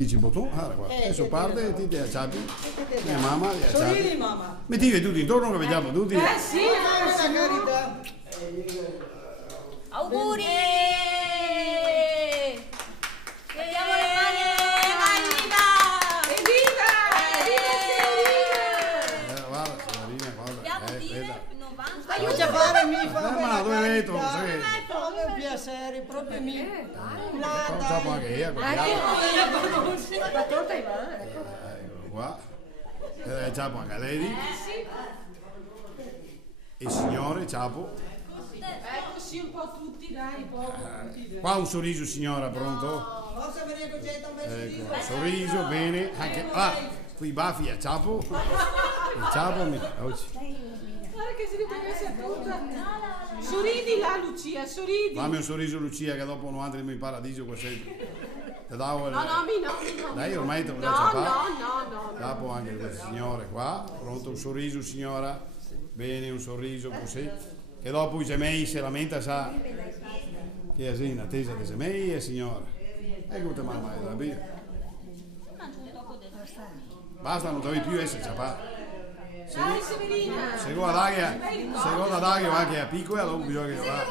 Dici botto, adesso parte e ti acciappi, mia mamma ti acciappi. Sorridi mamma. Metti tutti intorno che vediamo tutti. Sì, la carità. Auguri! Vediamo le mani! Evviva! Evviva! Guarda, signorina, guarda. Dobbiamo dire 90. Aiuta a fare mi fa Ma dove vedo? Come piacere, proprio mi. Ciao anche io, La torta è buona. eccolo qua. Ciao anche a lei. Il signore, ciao. Ecco sì un po' tutti, dai, Qua un sorriso signora, pronto? Forza venire con gente un bel sorriso. Ecco, sorriso, bene. Anche, qui i baffi a ciapo. Il ciapo mi... oggi. Guarda che si deve essere tutta. Sorridi là Lucia, sorridi. Fammi un sorriso Lucia che dopo non andremo in paradiso qua sempre. Te davo il... No, no. Dai, ormai te lo No, lascio fare. no. Dopo anche queste signore qua. Pronto, un sorriso signora. Bene, un sorriso così. Che dopo i gemei si lamenta sa che è in attesa dei gemei e signora. Ecco te mamma è da bere. Basta, non devi più essere ciapato. Dai Severina. Secondo Dario anche a piccola, dopo bisogna che va.